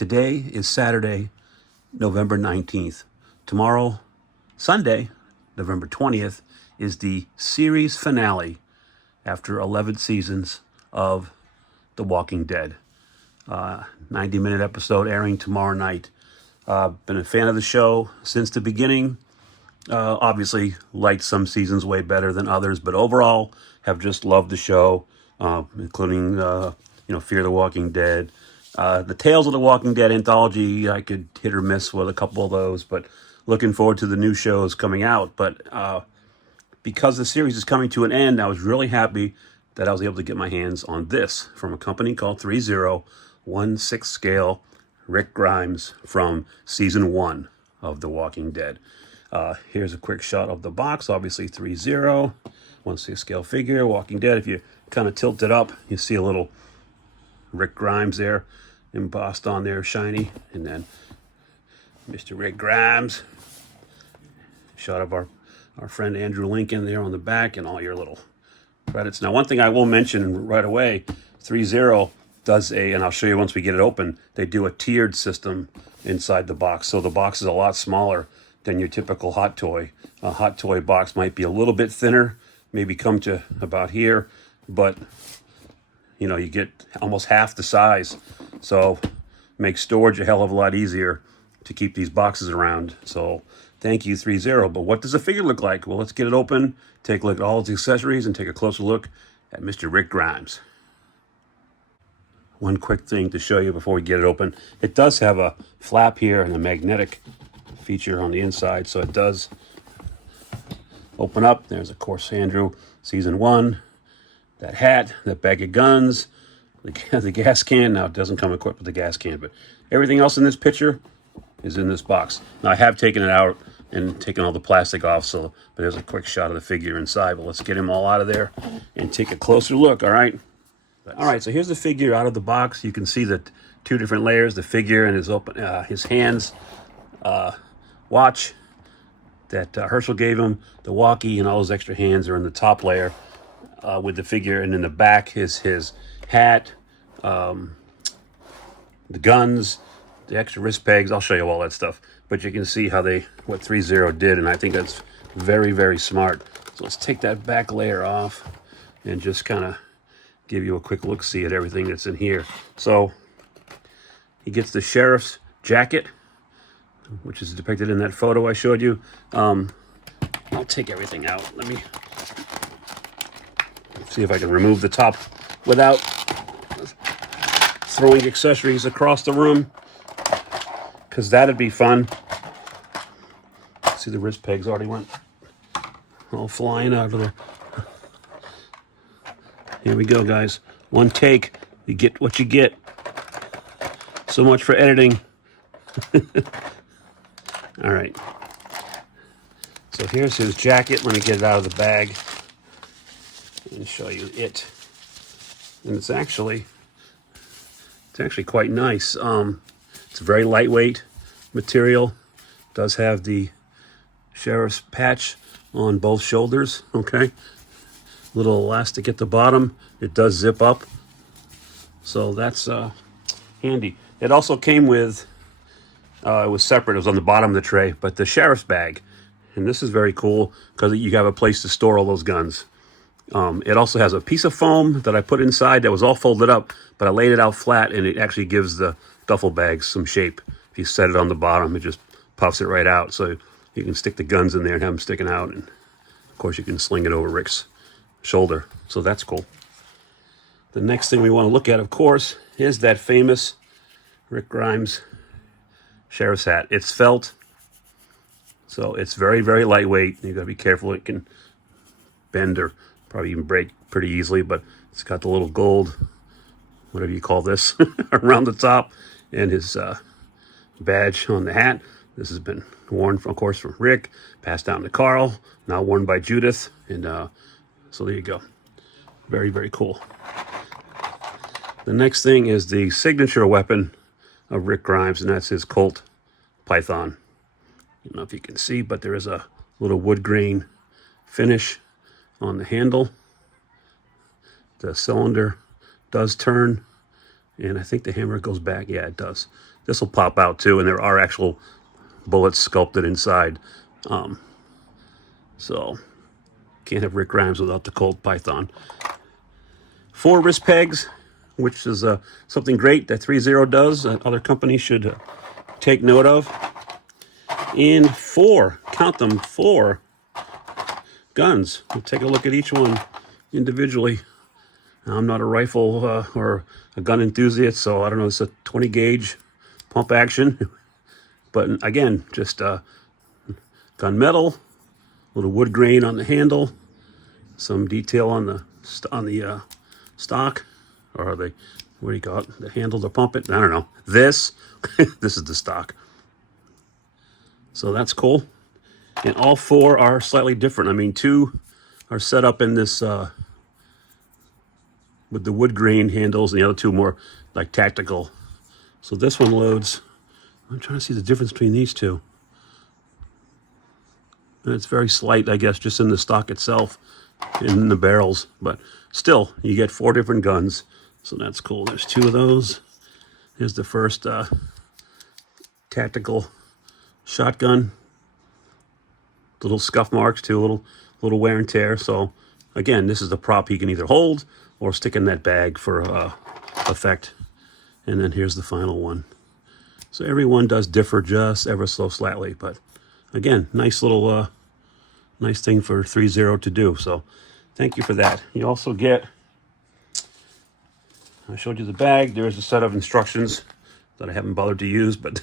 Today is Saturday, November 19th. Tomorrow, Sunday, November 20th, is the series finale after 11 seasons of The Walking Dead. 90-minute episode airing tomorrow night. Been a fan of the show since the beginning. Obviously, liked some seasons way better than others, but overall, have just loved the show, including Fear the Walking Dead. The Tales of the Walking Dead anthology, I could hit or miss with a couple of those, but looking forward to the new shows coming out. But because the series is coming to an end, I was really happy that I was able to get my hands on this from a company called 3016 Scale, Rick Grimes from season 1 of The Walking Dead. Here's a quick shot of the box, obviously 3016 Scale figure, Walking Dead. If you kind of tilt it up, you see a little Rick Grimes there, embossed on there, shiny. And then Mr. Rick Grimes. Shot of our friend Andrew Lincoln there on the back, and all your little credits. Now, one thing I will mention right away, 30 does and I'll show you once we get it open, they do a tiered system inside the box. So the box is a lot smaller than your typical Hot Toy. A Hot Toy box might be a little bit thinner, maybe come to about here, but you get almost half the size. So makes storage a hell of a lot easier to keep these boxes around. So thank you, 30. But what does the figure look like? Well, let's get it open, take a look at all its accessories, and take a closer look at Mr. Rick Grimes. One quick thing to show you before we get it open. It does have a flap here and a magnetic feature on the inside, so it does open up. There's, of course, Andrew, season 1. That hat, that bag of guns, the gas can. Now, it doesn't come equipped with the gas can, but everything else in this picture is in this box. Now, I have taken it out and taken all the plastic off, but there's a quick shot of the figure inside. But let's get him all out of there and take a closer look, all right? All right, so here's the figure out of the box. You can see the 2 different layers, the figure and his hands watch that Herschel gave him. The walkie and all those extra hands are in the top layer with the figure, and in the back is his hat, the guns, the extra wrist pegs. I'll show you all that stuff. But you can see what 30 did, and I think that's very, very smart. So let's take that back layer off and just kind of give you a quick look-see at everything that's in here. So he gets the sheriff's jacket, which is depicted in that photo I showed you. I'll take everything out. Let me see if I can remove the top without throwing accessories across the room, because that'd be fun. See, the wrist pegs already went all flying out of there. Here we go, guys. One take, you get what you get. So much for editing. All right. So here's his jacket. Let me get it out of the bag and show you it. And it's actually quite nice. It's a very lightweight material. Does have the sheriff's patch on both shoulders. Okay. Little elastic at the bottom. It does zip up, so that's handy. It also came with it was separate. It was on the bottom of the tray, but the sheriff's bag, and this is very cool because you have a place to store all those guns. It also has a piece of foam that I put inside that was all folded up, but I laid it out flat, and it actually gives the duffel bag some shape. If you set it on the bottom, it just puffs it right out, so you can stick the guns in there and have them sticking out, and of course you can sling it over Rick's shoulder, so that's cool. The next thing we want to look at, of course, is that famous Rick Grimes sheriff's hat. It's felt, so it's very, very lightweight. You got to be careful. It can bend or probably even break pretty easily, but it's got the little gold, whatever you call this, around the top, and his badge on the hat. This has been worn, of course, from Rick, passed down to Carl, now worn by Judith, and so there you go. Very, very cool. The next thing is the signature weapon of Rick Grimes, and that's his Colt Python. I don't know if you can see, but there is a little wood grain finish on the handle. The cylinder does turn, and I think the hammer goes back. Yeah, it does. This will pop out too, and there are actual bullets sculpted inside. So can't have Rick Grimes without the Colt Python. 4 wrist pegs, which is something great that 3-0 does. Other companies should take note of. And 4, count them, 4 guns. We'll take a look at each one individually. I'm not a rifle or a gun enthusiast, so I don't know. It's a 20 gauge pump action. But again, just gunmetal, a little wood grain on the handle, some detail on the stock, or what do you call it? The handle to pump it. I don't know. This is the stock. So that's cool. And all 4 are slightly different. I mean, 2 are set up in this with the wood grain handles, and the other 2 more like tactical. So this one loads. I'm trying to see the difference between these 2. And it's very slight, I guess, just in the stock itself, in the barrels. But still, you get 4 different guns. So that's cool. There's 2 of those. Here's the first tactical shotgun. Little scuff marks too, little wear and tear. So again, this is the prop you can either hold or stick in that bag for effect. And then here's the final one. So every one does differ just ever so slightly, but again, nice little nice thing for 3-0 to do. So thank you for that. You also get, I showed you the bag. There is a set of instructions that I haven't bothered to use, but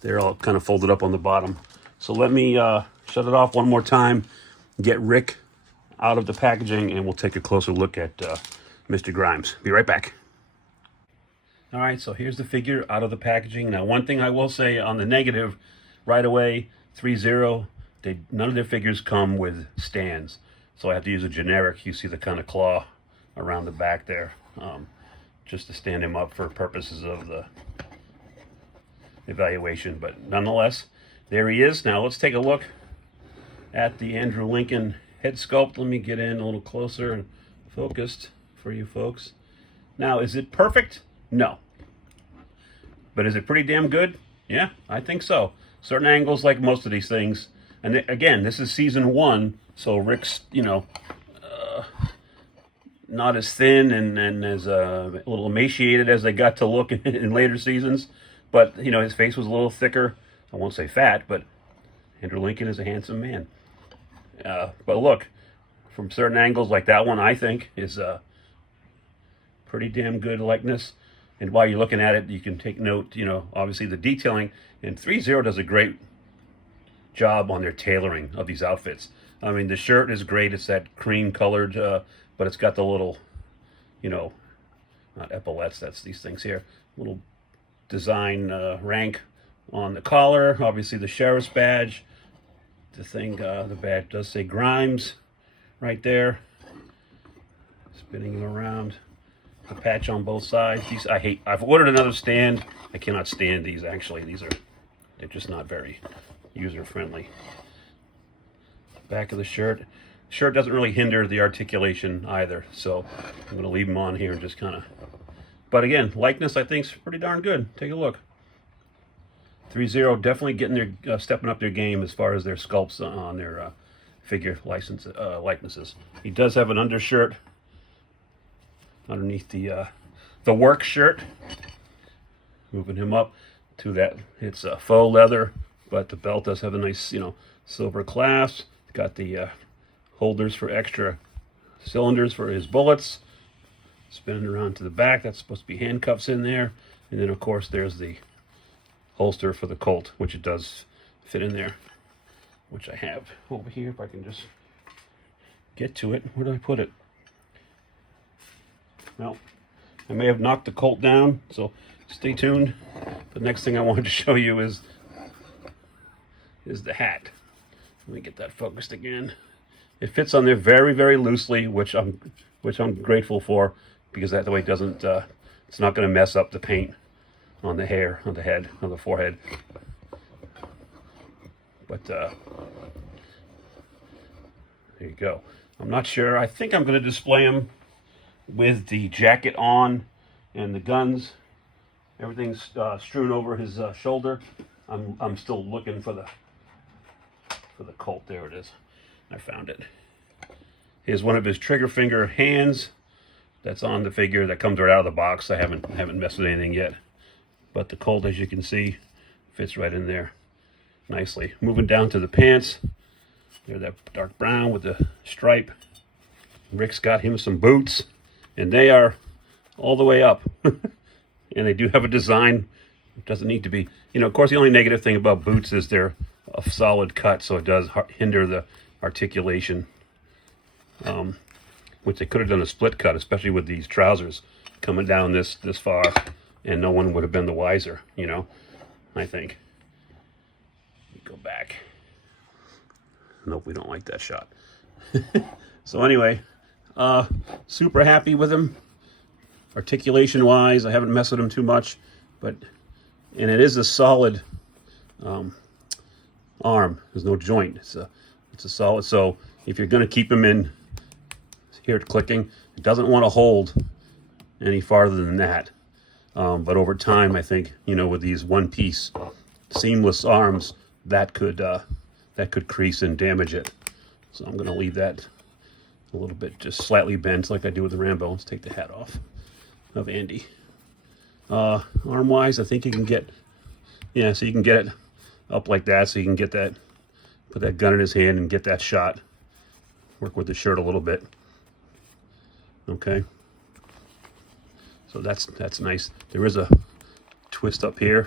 they're all kind of folded up on the bottom. So let me shut it off one more time, get Rick out of the packaging, and we'll take a closer look at Mr. Grimes. Be right back. All right, so here's the figure out of the packaging. Now, one thing I will say on the negative, right away, 3-0, none of their figures come with stands. So I have to use a generic. You see the kind of claw around the back there, just to stand him up for purposes of the evaluation. But nonetheless, there he is. Now let's take a look at the Andrew Lincoln head sculpt. Let me get in a little closer and focused for you folks. Now, is it perfect? No. But is it pretty damn good? Yeah, I think so. Certain angles, like most of these things. And again, this is season 1, so Rick's, not as thin and as a little emaciated as they got to look in later seasons. But, his face was a little thicker. I won't say fat, but Andrew Lincoln is a handsome man. But look, from certain angles like that one, I think is a pretty damn good likeness. And while you're looking at it, you can take note, obviously the detailing. And 3-0 does a great job on their tailoring of these outfits. I mean, the shirt is great. It's that cream colored, but it's got the little, not epaulettes, that's these things here, little design rank on the collar. Obviously the sheriff's badge. The badge does say Grimes right there. Spinning it around. The patch on both sides. These I've ordered another stand. I cannot stand these, actually. They're just not very user friendly. Back of the shirt. Shirt doesn't really hinder the articulation either, so I'm going to leave them on here and just kind of. But again, likeness I think is pretty darn good. Take a look. 3-0 definitely getting their stepping up their game as far as their sculpts on their figure likenesses. He does have an undershirt underneath the work shirt. Moving him up to that, it's faux leather, but the belt does have a nice, silver clasp. Got the holders for extra cylinders for his bullets. Spinning around to the back, that's supposed to be handcuffs in there. And then, of course, there's the holster for the Colt, which it does fit in there, which I have over here. If I can just get to it. Where did I put it? Well, I may have knocked the Colt down, so stay tuned. The next thing I wanted to show you is the hat. Let me get that focused again. It fits on there very, very loosely, which I'm grateful for, because that way it doesn't. It's not going to mess up the paint on the hair, on the head, on the forehead. But there you go. I'm not sure. I think I'm going to display them with the jacket on and the guns Everything's strewn over his shoulder. I'm still looking for the Colt. There it is. I found it. Here's one of his trigger finger hands. That's on the figure. That comes right out of the box. I haven't messed with anything yet. But the Colt, as you can see, fits right in there nicely. Moving down to the pants. They're that dark brown with the stripe. Rick's got him some boots, and they are all the way up. And they do have a design. It doesn't need to be, of course, the only negative thing about boots is they're a solid cut, so it does hinder the articulation, which they could have done a split cut, especially with these trousers coming down this far, and no one would have been the wiser, I think. Go back. Nope, we don't like that shot. So anyway, super happy with him. Articulation wise, I haven't messed with him too much, and it is a solid arm. There's no joint. It's a solid. So if you're going to keep him in here clicking, it doesn't want to hold any farther than that. But over time, I think with these one-piece seamless arms, that could crease and damage it. So I'm going to leave that a little bit just slightly bent, like I do with the Rambo. Let's take the hat off of Andy. Arm-wise, I think you can get, so you can get it up like that, so you can get that, put that gun in his hand and get that shot. Work with the shirt a little bit. Okay. So that's nice. There is a twist up here,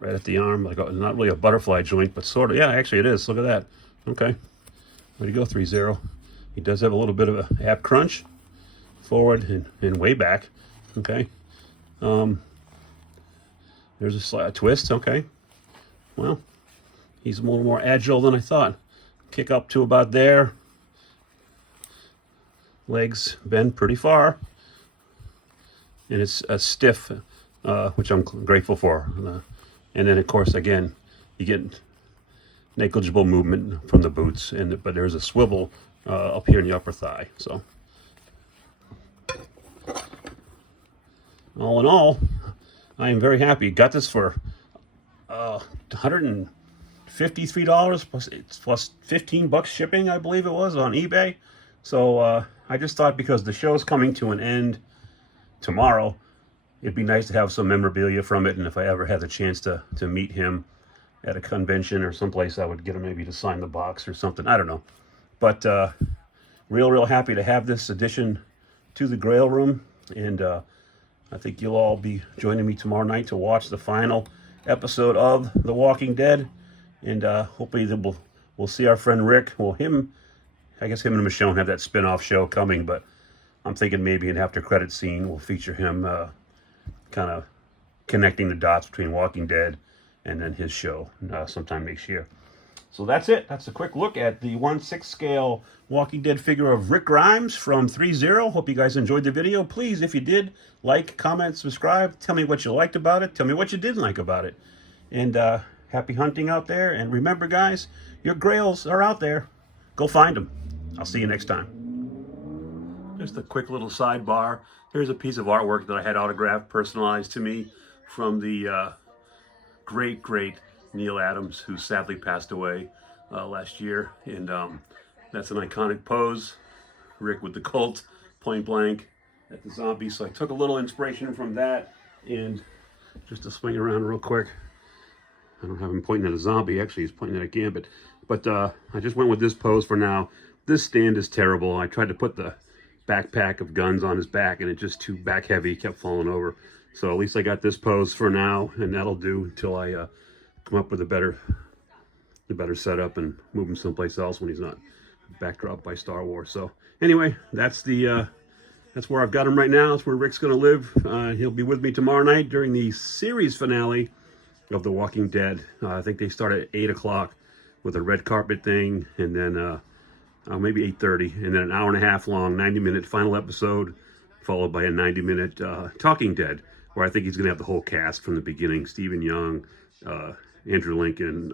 right at the arm, like not really a butterfly joint, but sort of. Yeah, actually it is. Look at that. Okay. Way to go, 3-0. He does have a little bit of a ab crunch, forward and way back. Okay. There's a twist. Okay. Well, he's a little more agile than I thought. Kick up to about there. Legs bend pretty far. And it's a stiff, which I'm grateful for. And then, of course, again, you get negligible movement from the boots, but there's a swivel up here in the upper thigh. So, all in all, I am very happy. Got this for $153 plus $15 shipping, I believe it was, on eBay. So I just thought, because the show's coming to an end tomorrow, it'd be nice to have some memorabilia from it, and if I ever had the chance to meet him at a convention or someplace, I would get him maybe to sign the box or something. I don't know. But real happy to have this addition to the Grail Room, and I think you'll all be joining me tomorrow night to watch the final episode of The Walking Dead, and hopefully we'll see our friend Rick. Well, I guess him and Michonne have that spin-off show coming, but I'm thinking maybe an after-credit scene will feature him kind of connecting the dots between Walking Dead and then his show sometime next year. So that's it. That's a quick look at the 1/6 scale Walking Dead figure of Rick Grimes from 3-0. Hope you guys enjoyed the video. Please, if you did, like, comment, subscribe. Tell me what you liked about it. Tell me what you didn't like about it. And happy hunting out there. And remember, guys, your grails are out there. Go find them. I'll see you next time. Just a quick little sidebar. Here's a piece of artwork that I had autographed, personalized to me, from the great Neil Adams, who sadly passed away last year. And that's an iconic pose. Rick with the Colt, point blank, at the zombie. So I took a little inspiration from that. And just to swing around real quick, I don't have him pointing at a zombie. Actually, he's pointing at a Gambit. But I just went with this pose for now. This stand is terrible. I tried to put the backpack of guns on his back, and it just too back heavy. He kept falling over. So at least I got this pose for now, and that'll do until I come up with a better setup and move him someplace else when he's not backdropped by Star Wars. So anyway, that's where I've got him right now. That's where Rick's going to live. He'll be with me tomorrow night during the series finale of The Walking Dead. I think they start at 8 o'clock with a red carpet thing, and then maybe 8:30, and then an hour and a half long 90-minute final episode, followed by a 90-minute Talking Dead, where I think he's going to have the whole cast from the beginning: Stephen Young, Andrew Lincoln,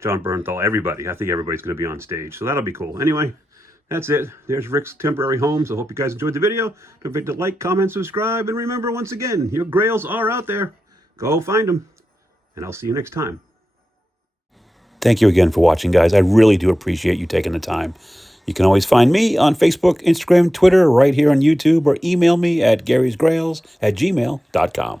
John Bernthal, everybody. I think everybody's going to be on stage, so that'll be cool. Anyway, That's it. There's Rick's temporary home. So I hope you guys enjoyed the video. Don't forget to like, comment, subscribe, and remember, once again, your grails are out there. Go find them, and I'll see you next time. Thank you again for watching, guys. I really do appreciate you taking the time. You can always find me on Facebook, Instagram, Twitter, right here on YouTube, or email me at garysgrails@gmail.com.